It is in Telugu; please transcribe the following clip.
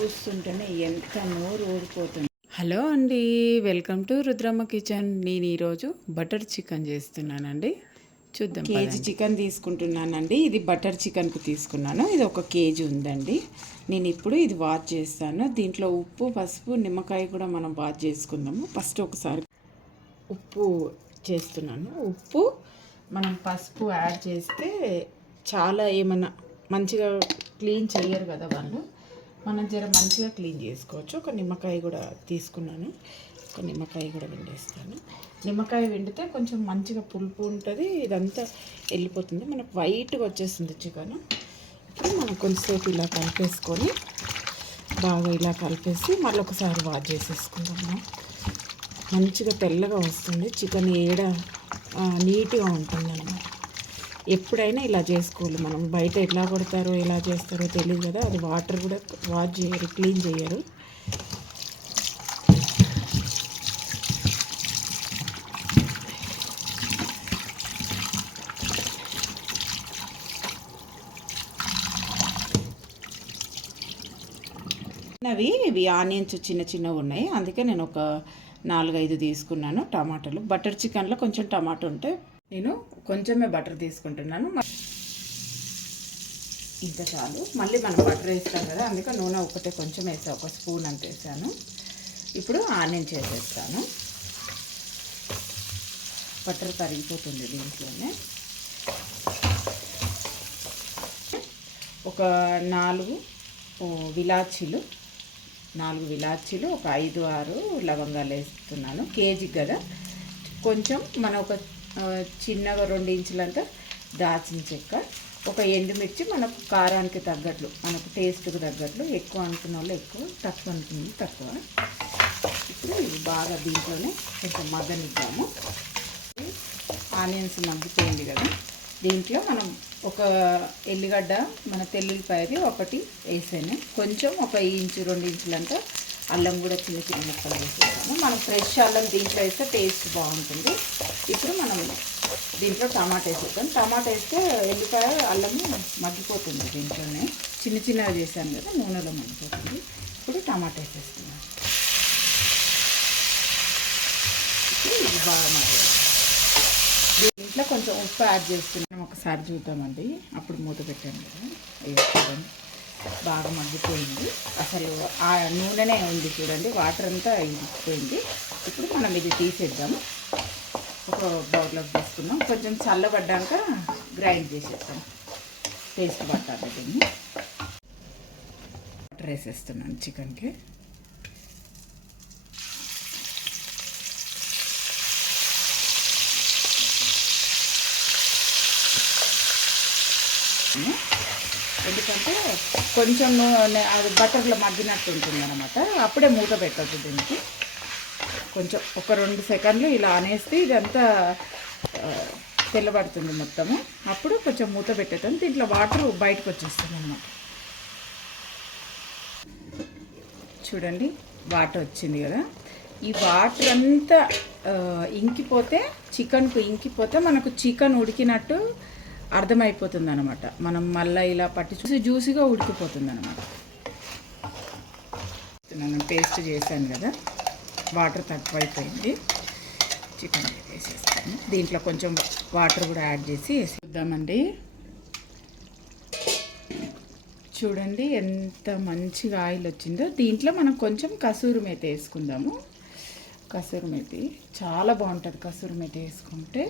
చూస్తుంటేనే ఎంత నోరు ఊరిపోతుంది. హలో అండి, వెల్కమ్ టు రుద్రమ్మ కిచెన్. నేను ఈరోజు బటర్ చికెన్ చేస్తున్నానండి. చూద్దాం. కేజీ చికెన్ తీసుకుంటున్నానండి. ఇది బటర్ చికెన్కి తీసుకున్నాను. ఇది 1 కేజీ ఉందండి. నేను ఇప్పుడు ఇది వాష్ చేస్తాను. దీంట్లో ఉప్పు, పసుపు, నిమ్మకాయ కూడా మనం వాష్ చేసుకుందాము. ఫస్ట్ ఒకసారి ఉప్పు చేస్తున్నాను. ఉప్పు మనం పసుపు యాడ్ చేస్తే చాలా ఏమన్నా మంచిగా క్లీన్ చేయరు కదా వాళ్ళు, మనం జర మంచిగా క్లీన్ చేసుకోవచ్చు. ఒక నిమ్మకాయ కూడా తీసుకున్నాను. ఒక నిమ్మకాయ కూడా పిండేస్తాను. నిమ్మకాయ పిండితే కొంచెం మంచిగా పులుపు ఉంటుంది, ఇదంతా వెళ్ళిపోతుంది, మనకు వైట్గా వచ్చేస్తుంది చికెన్. ఇప్పుడు మనం కొంచెంసేపు ఇలా కలిపేసుకొని బాగా ఇలా కలిపేసి మళ్ళీ ఒకసారి వాష్ చేసేసుకుందాము. మంచిగా తెల్లగా వస్తుంది చికెన్, నీట్గా ఉంటుంది అన్నమాట. ఎప్పుడైనా ఇలా చేసుకోవాలి మనం. బయట ఎట్లా కొడతారో ఎలా చేస్తారో తెలియదు కదా, అది వాటర్ కూడా వాష్ చేయరు, క్లీన్ చేయరు. ఇవి ఆనియన్స్ చిన్న చిన్నవి ఉన్నాయి, అందుకే నేను ఒక 4-5 తీసుకున్నాను. టమాటాలు, బటర్ చికెన్లో కొంచెం టమాటా ఉంటే నేను కొంచెమే బటర్ తీసుకుంటున్నాను. ఇంత చాలు. మళ్ళీ మనం బటర్ వేస్తాం కదా, అందుకే నూనె ఒకటే కొంచెం వేసాను, 1 స్పూన్ అంత వేసాను. ఇప్పుడు ఆనియన్ చేసేస్తాను. బటర్ కరిగిపోతుంది దీంట్లోనే. ఒక 4 విలాచీలు, ఒక 5-6 లవంగాలు వేస్తున్నాను. కేజీకి కదా. కొంచెం మన ఒక చిన్నగా 2 ఇంచులంతా దాల్చిన చెక్క, ఒక ఎండుమిర్చి, మనకు కారానికి తగ్గట్లు, మనకు టేస్ట్కి తగ్గట్లు, ఎక్కువ అనుకున్న వాళ్ళు ఎక్కువ, తక్కువ అనుకున్న తక్కువ. ఇప్పుడు ఇవి బాగా దీంట్లోనే కొంచెం మగ్గనిద్దాము. ఆనియన్స్ మగ్గిపోయింది కదా, దీంట్లో మనం ఒక ఎల్లిగడ్డ, మన తెల్లుల్లిపాయది ఒకటి వేసాను. కొంచెం 1 ఇంచు 2 ఇంచులంతా అల్లం కూడా చిన్న చిన్న ముక్కలు వేసేసాను. మనం ఫ్రెష్ అల్లం దీంట్లో వేస్తే టేస్ట్ బాగుంటుంది. ఇప్పుడు మనం దీంట్లో టమాటా వేసేద్దాం. టమాటా వేస్తే ఎల్లిపాయ అల్లము మగ్గిపోతుంది. దీంట్లోనే చిన్న చిన్నగా చేశాను కదా, నూనెలో మగ్గిపోతుంది. ఇప్పుడు టమాటా వేసేస్తున్నాను. ఇప్పుడు ఇది బాగా మగ్గాలి. దీంట్లో కొంచెం ఉప్పు యాడ్ చేస్తున్నాం, ఒకసారి చూద్దామండి. అప్పుడు మూత పెట్టాను కదా, చూడండి బాగా మగ్గిపోయింది. అసలు ఆ నూనెనే ఉంది చూడండి, వాటర్ అంతా ఇంకిపోయింది. ఇప్పుడు మనం ఇది తీసేద్దాము. ఒక బౌల్లోకి తీసుకున్నాం. కొంచెం చల్లబడ్డాక గ్రైండ్ చేసేస్తాం, టేస్ట్ పట్టాలి దీన్ని. వాటర్ వేసేస్తున్నాను చికెన్కి. ఎందుకంటే కొంచెం అది బటర్లో మగ్గినట్టు ఉంటుంది అన్నమాట. అప్పుడే మూత పెట్టద్దు దీనికి. కొంచెం ఒక 2 సెకండ్లు ఇలా అనేస్తే ఇదంతా తెల్లబడుతుంది మొత్తము. అప్పుడు కొంచెం మూత పెట్టేద్దాం. దీంట్లో వాటర్ బయటకు వచ్చేస్తుంది అన్నమాట. చూడండి వాటర్ వచ్చింది కదా, ఈ వాటర్ అంతా ఇంకిపోతే, చికెన్కు ఇంకిపోతే మనకు చికెన్ ఉడికినట్టు అర్థమైపోతుంది అనమాట. మనం మళ్ళీ ఇలా పట్టి జ్యూసీగా ఉడికిపోతుంది అనమాట. నేను పేస్ట్ చేశాను కదా, వాటర్ తక్కువైపోయింది. చికెన్ వేసేస్తాను. దీంట్లో కొంచెం వాటర్ కూడా యాడ్ చేసి వేసేద్దామండి. చూడండి ఎంత మంచిగా ఆయిల్ వచ్చిందో. దీంట్లో మనం కొంచెం కసూరి మేతి వేసుకుందాము. కసూరి మేతి చాలా బాగుంటుంది, కసూరి మేతి వేసుకుంటే